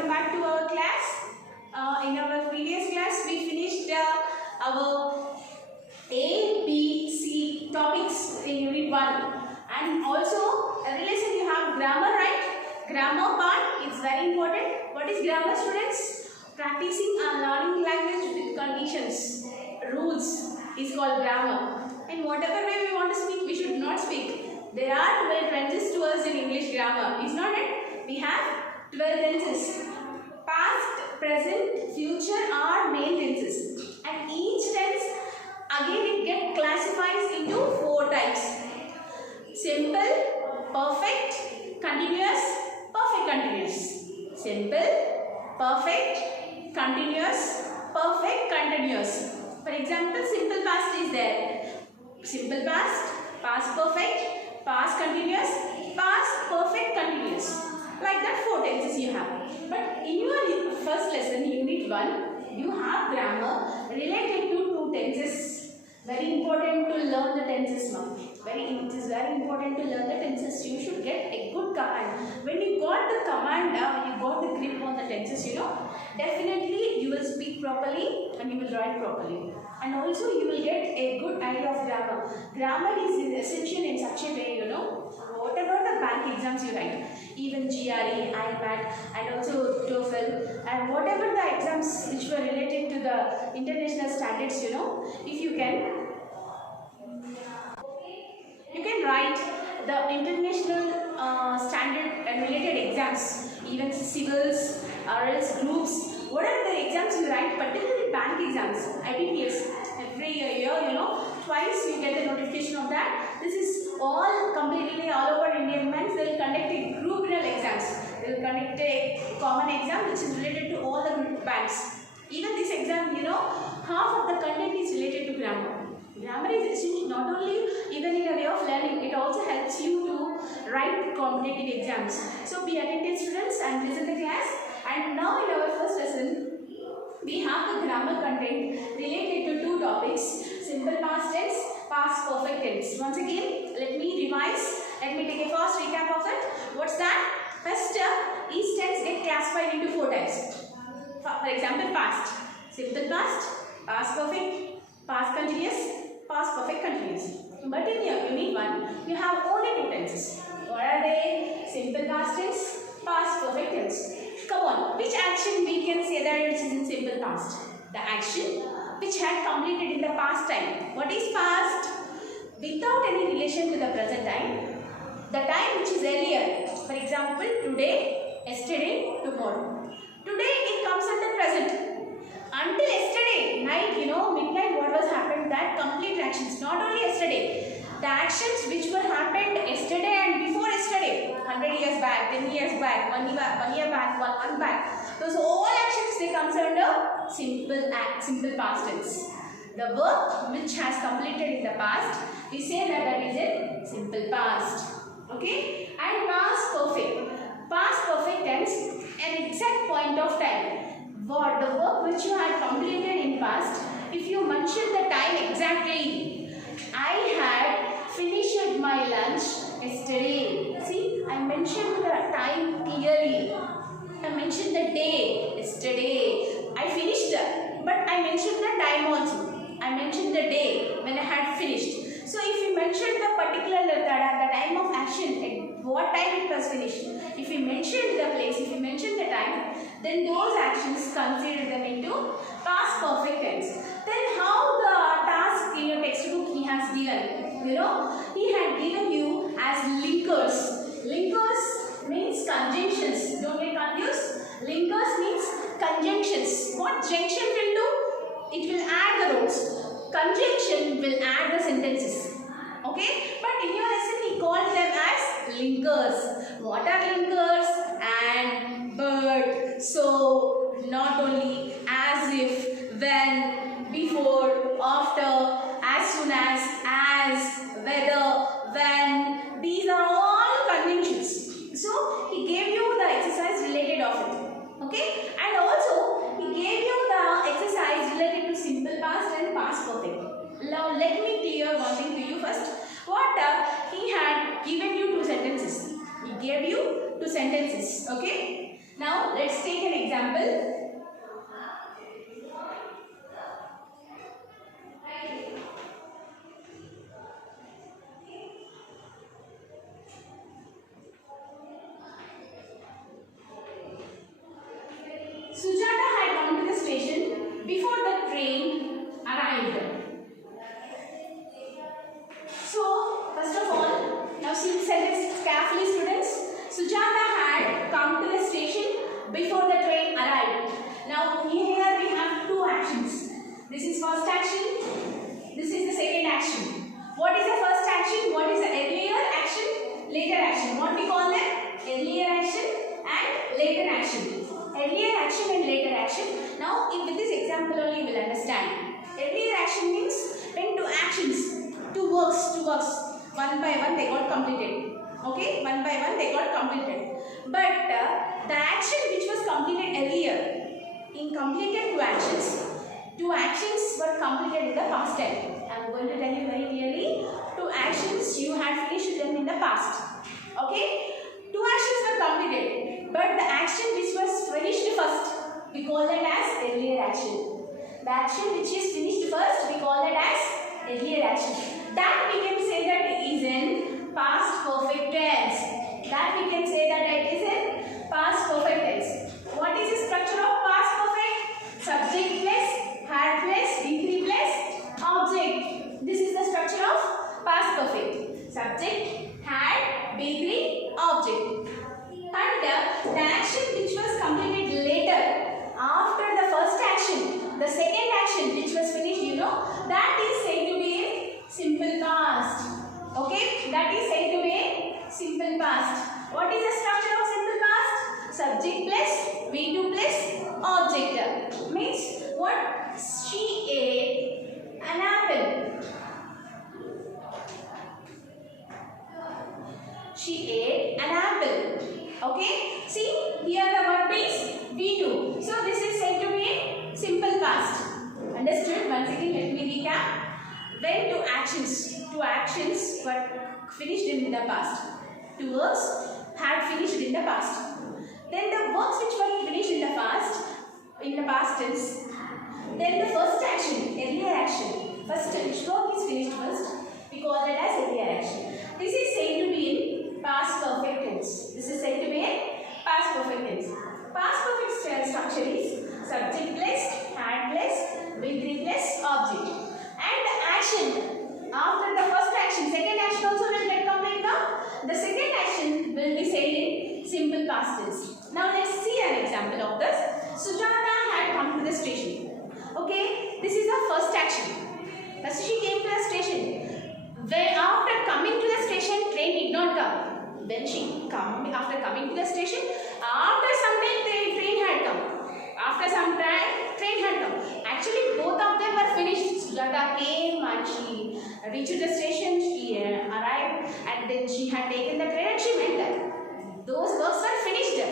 welcome back to our class. In our previous class, we finished our A, B, C topics in Unit 1. And also, every lesson you have grammar, right? Grammar part is very important. What is grammar, students? Practicing and learning language with conditions, rules is called grammar. And whatever way we want to speak, we should not speak. There are 12 tenses to us in English grammar, is not it? We have 12 tenses. Past, present, future are main tenses. And each tense, again it gets classified into 4 types. Simple, perfect, continuous, perfect continuous. Simple, perfect, continuous, perfect continuous. For example, simple past is there. Simple past, past perfect, past continuous, past perfect continuous. Like that 4 tenses you have. But in your first lesson, Unit 1, you have grammar related to 2 tenses. Very important to learn the tenses, ma'am. It is very important to learn the tenses. You should get a good command. When you got the command, when you got the grip on the tenses, definitely you will speak properly and you will write properly. And also you will get a good idea of grammar. Grammar is essential in such a way, whatever the bank exams you write, even GRE, IMAT, and also TOEFL, and whatever the exams which were related to the international standards, if you can write the international standard and related exams, even civils or else groups, whatever the exams you write, particularly bank exams, IBPS, every year, twice you get the notification of that. This is all completely all over India means they will conduct a group level exams. They will conduct a common exam which is related to all the banks. Even this exam, half of the content is related to grammar. Grammar is essential not only even in a way of learning, it also helps you to write competitive exams. So be attentive, students, and listen to the class. And now in our first lesson, we have the grammar content related to 2 topics: simple past tense, past perfect tense. Once again, let me revise. Let me take a fast recap of it. What's that? First, each tense get classified into 4 types. For example, past, simple past, past perfect, past continuous, past perfect continuous. But in your Unit 1, you have only 2 tenses. What are they? Simple past tense, past perfect tense. Come on, which action we can say that it is in simple past? The action which had completed in the past time. What is past? Without any relation to the present time. The time which is earlier. For example, today, yesterday, tomorrow. Today it comes under present. Until yesterday night, midnight, what was happened? That complete actions. Not only yesterday. The actions which were happened yesterday and before yesterday, 100 years back, 10 years back, 1 year back, 1 month back. Those all actions, they comes under simple past tense. The work which has completed in the past, we say that is a simple past. Okay? And past perfect. Past perfect tense, an exact point of time. What the work which you had completed in past, if you mention the time exactly, I had finished my lunch yesterday. See, I mentioned the time clearly. I mentioned the day yesterday. I finished, but I mentioned the time also. I mentioned the day when I had finished. So if you mention the particular the time of action, at what time it was finished, if you mention the place, if you mention the time, then those actions consider them into past perfect tense. Then how the task in your textbook he has given? He had given you as linkers. Linkers means conjunctions. Don't get confused. Linkers means conjunctions. What junction will do? It will add the rows. Conjunction will add the sentences. Okay? But in your lesson, he called them as linkers. What are linkers? And, but, so, not only, as if, when, before, after, as soon as, whether, when. These are all conjunctions. So, he gave you the exercise related of it. Okay? And also, he gave you the exercise related to simple past and past perfect. Now, let me clear one thing to you first. What he had given you 2 sentences. He gave you 2 sentences. before the train arrived. Now here we have two actions. This is first action. This is the second action. What is the first action? What is the earlier action? Later action. What we call them? Earlier action and later action. Earlier action and later action. Now with this example only you will understand. Earlier action means when two actions, two works, one by one they got completed. Okay, one by one they got completed. But the action which was completed earlier, in completed two actions were completed in the past tense. I am going to tell you very clearly. Two actions you had finished them in the past. Okay, two actions were completed, but the action which was finished first, we call it as earlier action. The action which is finished first, we call it as earlier action. That we can say that it is in past perfect tense. That we can say that it is in past perfect tense. What is the structure of past perfect? Subject plus, had plus, be3 plus, object. This is the structure of past perfect. Subject, had, be3, object. And the action which was completed later, after the first action, the second action which was finished, that is said to be in simple past. Okay, that is said to be in simple past. What is the structure of simple past? Subject plus, V2 plus, object. Means what? She ate an apple. She ate an apple. Okay, see here the verb is V2. So this is said to be in simple past. Understood? Once again let me recap. When two actions were finished in the past. Two works had finished in the past. Then the works which were finished in the past tense. Then the first action, earlier action. First which work is finished first, we call it as earlier action. This is said to be in past perfect tense. This is said to be in past perfect tense. Past perfect structure is subject plus, had plus, V3 plus, object. And the action after the first action, second action also will get complete. The second action will be said in simple past tense. Now let's see an example of this. Sujata had come to the station. Okay, this is the first action. First she came to the station. When after coming to the station, train did not come. When after coming to the station, after some time the train had come. After some time, train had come. Actually, both of them were finished. Sujata came and she reached the station. She arrived and then she had taken the train and she went there. Those works were finished.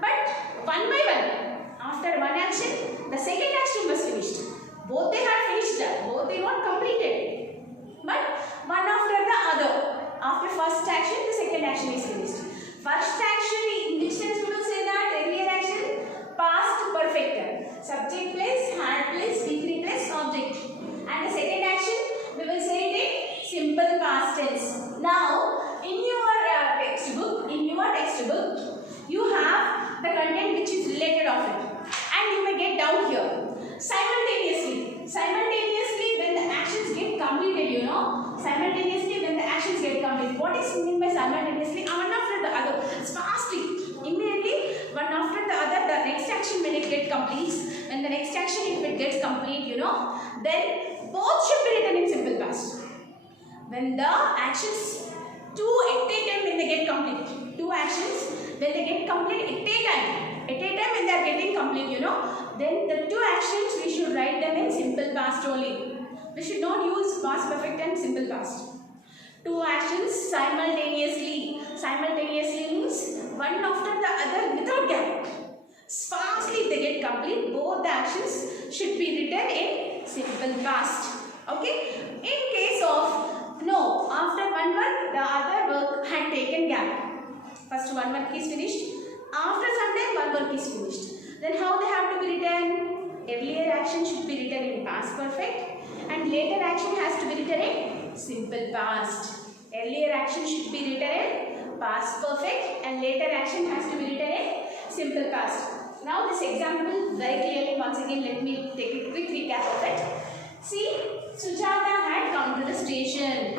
But one by one, after one action, the second action was finished. Both they had finished. Both they got completed. But one after the other. After first action, the second action is finished. First action, in which sense we will say that? Earlier action, past perfect. Subject plus, had plus, V3 plus, object. And the second action, we will say it in simple past tense. Now, in your textbook, you have the content which is related of it. And you may get down here. Simultaneously, when the actions get completed, simultaneously when the actions get completed. What is meant by simultaneously? One after the other. Fastly. Immediately, one after the other, the next action when it gets complete, when the next action if it gets complete, then both should be written in simple past. When the actions, two at a time when they get complete. Two actions when they get complete at a time. At a time when they are getting complete, then the two actions we should write them in simple past only. We should not use past perfect and simple past. Two actions simultaneously. Simultaneously means one after the other without gap. Fastly they get complete. Both the actions should be written in simple past. Okay. In case of no, after one work, the other work had taken gap. First one work is finished. After some time, one work is finished. Then how they have to be written? Earlier action should be written in past perfect and later action has to be written in simple past. Earlier action should be written in past perfect and later action has to be written in simple past. Now this example very clearly, once again let me take a quick recap of it. See, Sujata had come to the station.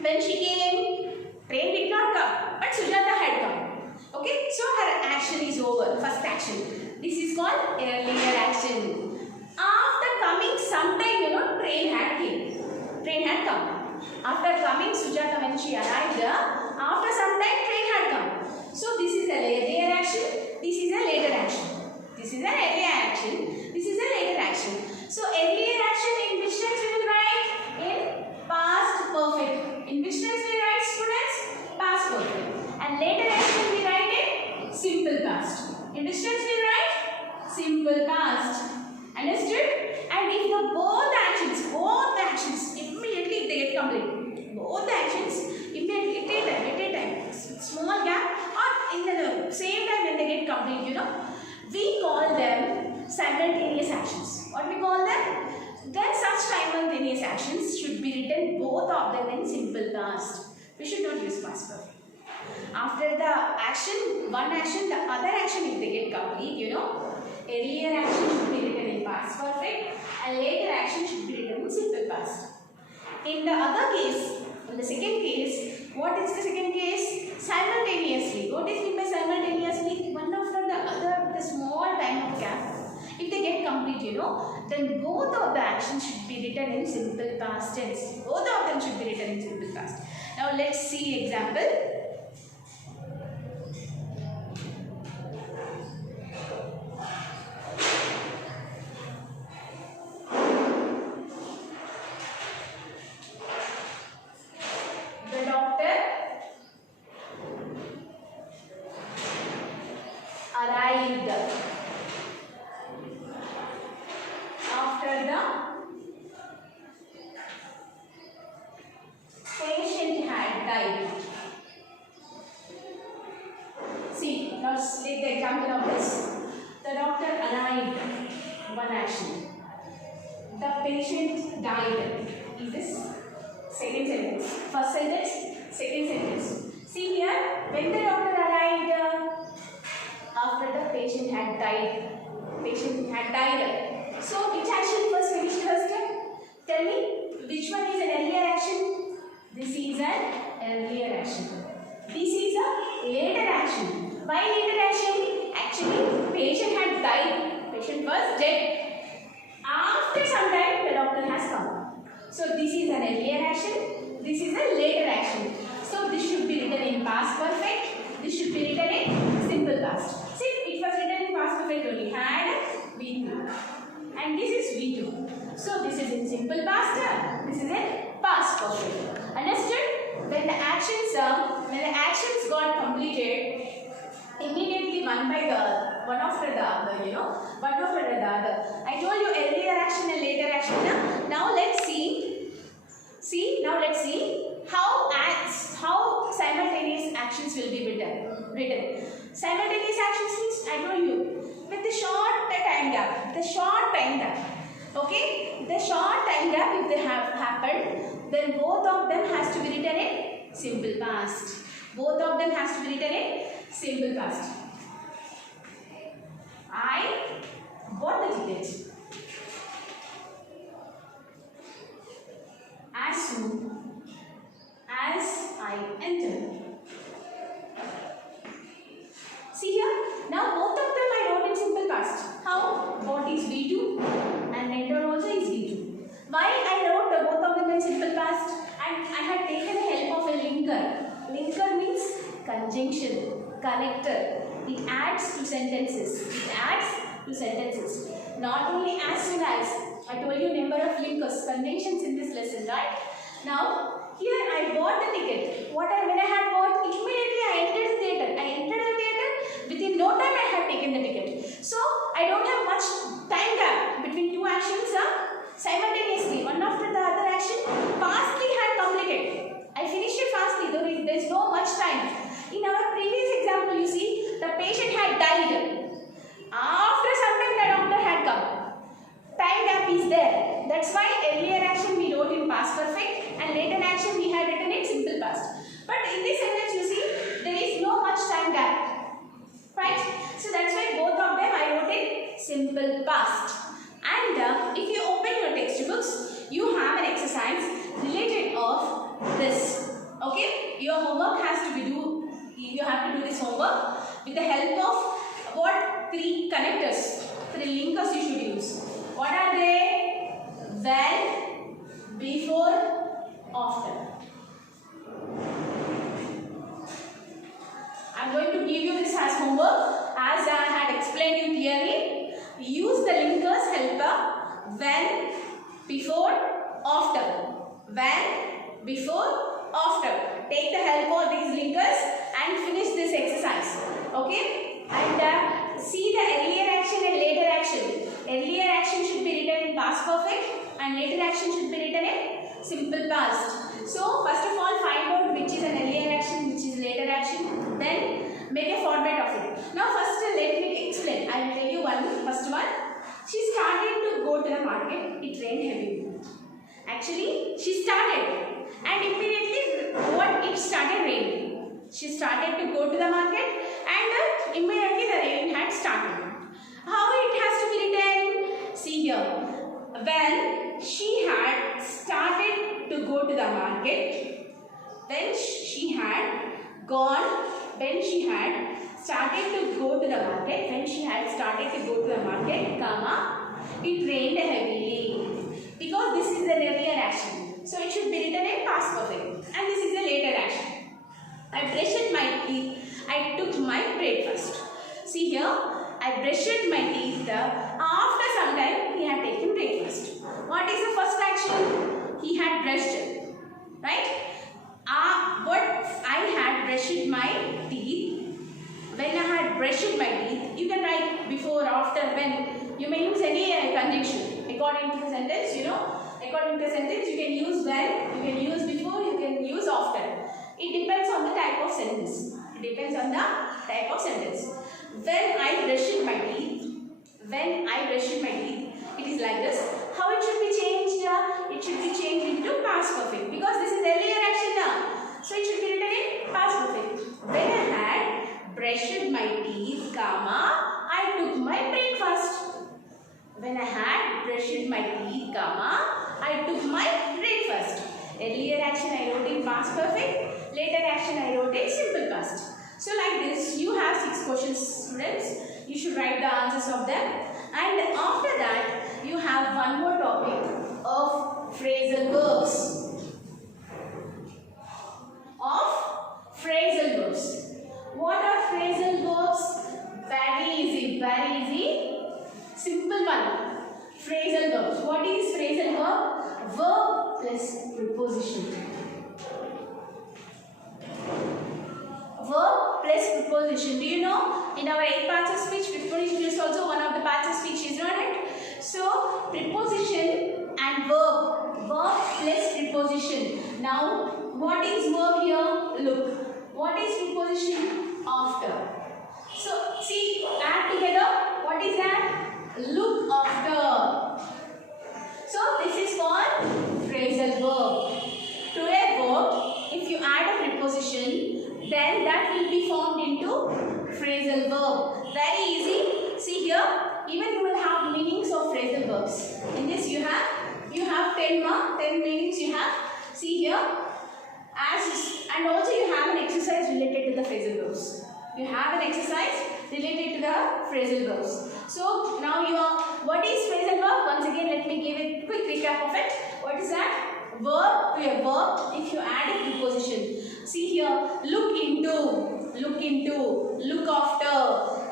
When she came, train did not come, but Sujata had come. Okay, so her action is over. First action action. This is called earlier action. After coming sometime, train had came. Train had come. After coming Sujata when she arrived, after some time train had come. So this is a earlier action. This is a later action. This is an earlier action. This is a later action. So earlier action in which tense we will write? In past perfect. In which tense we write, students? Past perfect. And later action we write in simple past. In which tense we write? Simple past. Understood? And if the both actions immediately they get complete. Both actions immediately at a time. Small gap or in the same time when they get complete, we call them simultaneous actions. What we call them? Then such simultaneous actions should be written both of them in simple past. We should not use past perfect. After the action, one action, the other action if they get complete, earlier action should be written in past perfect and later action should be written in simple past. In the other case, in the second case, what is the second case? Simultaneously. What is meant by simultaneously? One after the other, the small time of gap. If they get complete, then both of the actions should be written in simple past tense. Both of them should be written in simple past. Now let's see example. Let's take the example of this. The doctor arrived. One action. The patient died. Is this second sentence? First sentence, second sentence. See here, when the doctor arrived, after the patient had died. Patient had died. So which action was finished first? Tell me, which one is an earlier action? This is an earlier action. This is a later action. Why later action? Actually, patient had died. Patient was dead. After some time, the doctor has come. So this is an earlier action. This is a later action. So this should be written in past perfect. This should be written in simple past. See, it was written in past perfect only. Had V2. And this is V2. So this is in simple past. This is in past perfect. Understood? When the actions got completed, immediately one after the other, one after the other. I told you earlier action and later action. Now let's see. Now let's see how simultaneous actions will be written. Simultaneous actions means I told you with the short time gap. Okay, the short time gap if they have happened, then both of them has to be written in simple past. Both of them has to be written in simple past. I bought the ticket. As soon as I entered. See here, now both of them I wrote in simple past. How? Bought is V2 and entered also is V2. Why I wrote both of them in simple past? And I had taken the help of a linker. Linker means conjunction, connector. It adds to sentences. Not only as soon as. I told you number of linkers, conjunctions in this lesson, right? Now, here I bought the ticket. When I had bought, immediately I entered the theatre. Within no time I had taken the ticket. So, I don't have much time gap between two actions simultaneously. One after the other action, fastly had completed. I finished it fastly, though there is no much time. In our previous example, you see, the patient had died. After some time, the doctor had come. Time gap is there. That's why earlier action we wrote in past perfect and later action we had written in simple past. But in this sentence, you see, there is no much time gap. Right? So that's why both of them I wrote in simple past. And if you open your textbooks, you have an exercise related of this. Okay? Your homework has to be you have to do this homework with the help of what three connectors, three linkers you should use. What are they? When, before, after. I am going to give you this as homework. As I had explained you clearly, use the linkers helper when, before, after. When, before, after. Take the help of these linkers and finish this exercise. Okay? And see the earlier action and later action. Earlier action should be written in past perfect and later action should be written in simple past. So, first of all, find out which is an earlier action, which is later action. Then, make a format of it. Now, first let me explain. I will tell you first one. She started to go to the market. It rained heavily. Actually, she started and immediately it started raining. She started to go to the market and immediately the rain had started. How it has to be written? See here. When she had started to go to the market, when she had gone, when she had started to go to the market, when she had started to go to the market, comma, it rained heavily. Because this is an earlier action. So it should be written in past perfect. And this is a later action. I brushed my teeth. I took my breakfast. See here, I brushed my teeth. After some time, he had taken breakfast. What is the first action? He had brushed. Right? What I had brushed my teeth. When I had brushed my teeth, you can write before, after, when. You may use any conjunction. According to the sentence, according to the sentence, you can use when, you can use before, you can use after. It depends on the type of sentence. It depends on the type of sentence. When I brushed my teeth, when I brushed my teeth, it is like this. How it should be changed? It should be changed into past perfect because this is earlier action now. So it should be written in past perfect. When I had brushed my teeth, comma, I took my breakfast. When I had brushed my teeth, comma, I took my breakfast. Earlier action I wrote in past perfect. Later action I wrote in simple past. So like this, you have 6 questions, students. You should write the answers of them. And after that, you have one more topic of phrasal verbs. Of phrasal verbs. What are phrasal verbs? Very easy, very easy. Simple one. Phrasal verbs. What is phrasal verb? Verb plus preposition. Verb plus preposition. Do you know in our 8 parts of speech, preposition is also one of the parts of speech, is not it? So, preposition and verb. Verb plus preposition. Now, what is verb here? Look. What is preposition? After. So, see, add together. What is that? Look after. So this is called phrasal verb. To a verb, if you add a preposition, then that will be formed into phrasal verb. Very easy. See here, even you will have meanings of phrasal verbs. In this you have 10 meanings you have. See here, and also you have an exercise related to the phrasal verbs. You have an exercise related to the phrasal verbs. So now what is phrasal verb? Once again, let me give a quick recap of it. What is that? Verb to a verb if you add a preposition. See here, look into, look after.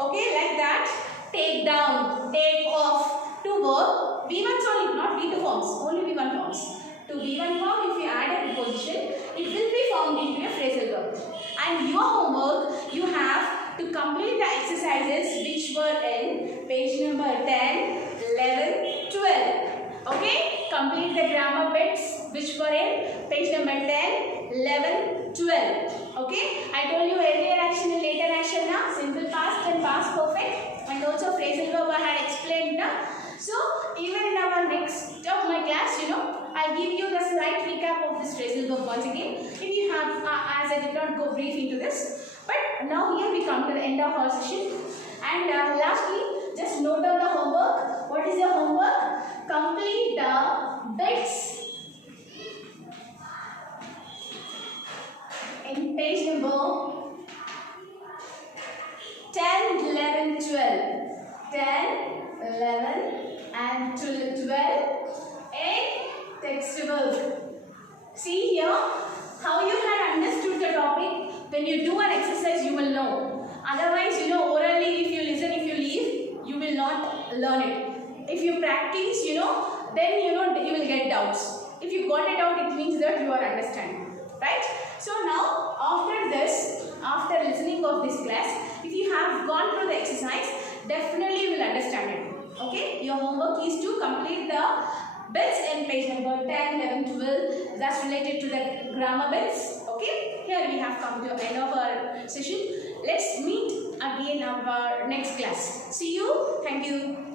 Okay, like that. Take down, take off. To verb, V1 only, not V2 forms, only V1 forms. To V1 form, if you add a preposition, it will be formed into a phrasal verb. And your homework, you have to complete the exercises which were in page number 10, 11, 12. Okay? Complete the grammar bits which were in page number 10, 11, 12. Okay? I told you earlier action and later action now, simple past and past perfect, and also phrasal verb I had explained now. So, even in our next of my class, I'll give you the slight recap of this phrasal verb once again. If you have, as I did not go brief into this. But now here we come to the end of our session. And lastly, just note down the homework. What is your homework? Complete the bits in page number 10, 11, 12. 10, 11 and 12 a textbook. See here how you had understood the topic. When you do an exercise, you will know. Otherwise, you know, orally, if you listen, if you leave, you will not learn it. If you practice, you know, then you know you will get doubts. If you got it out, it means that you are understanding, right? So now, after this, after listening of this class, if you have gone through the exercise, definitely you will understand it. Okay? Your homework is to complete the bits in page number 10, 11, 12. That's related to the grammar bits. Okay? Here we have come to the end of our session. Let's meet again our next class. See you. Thank you.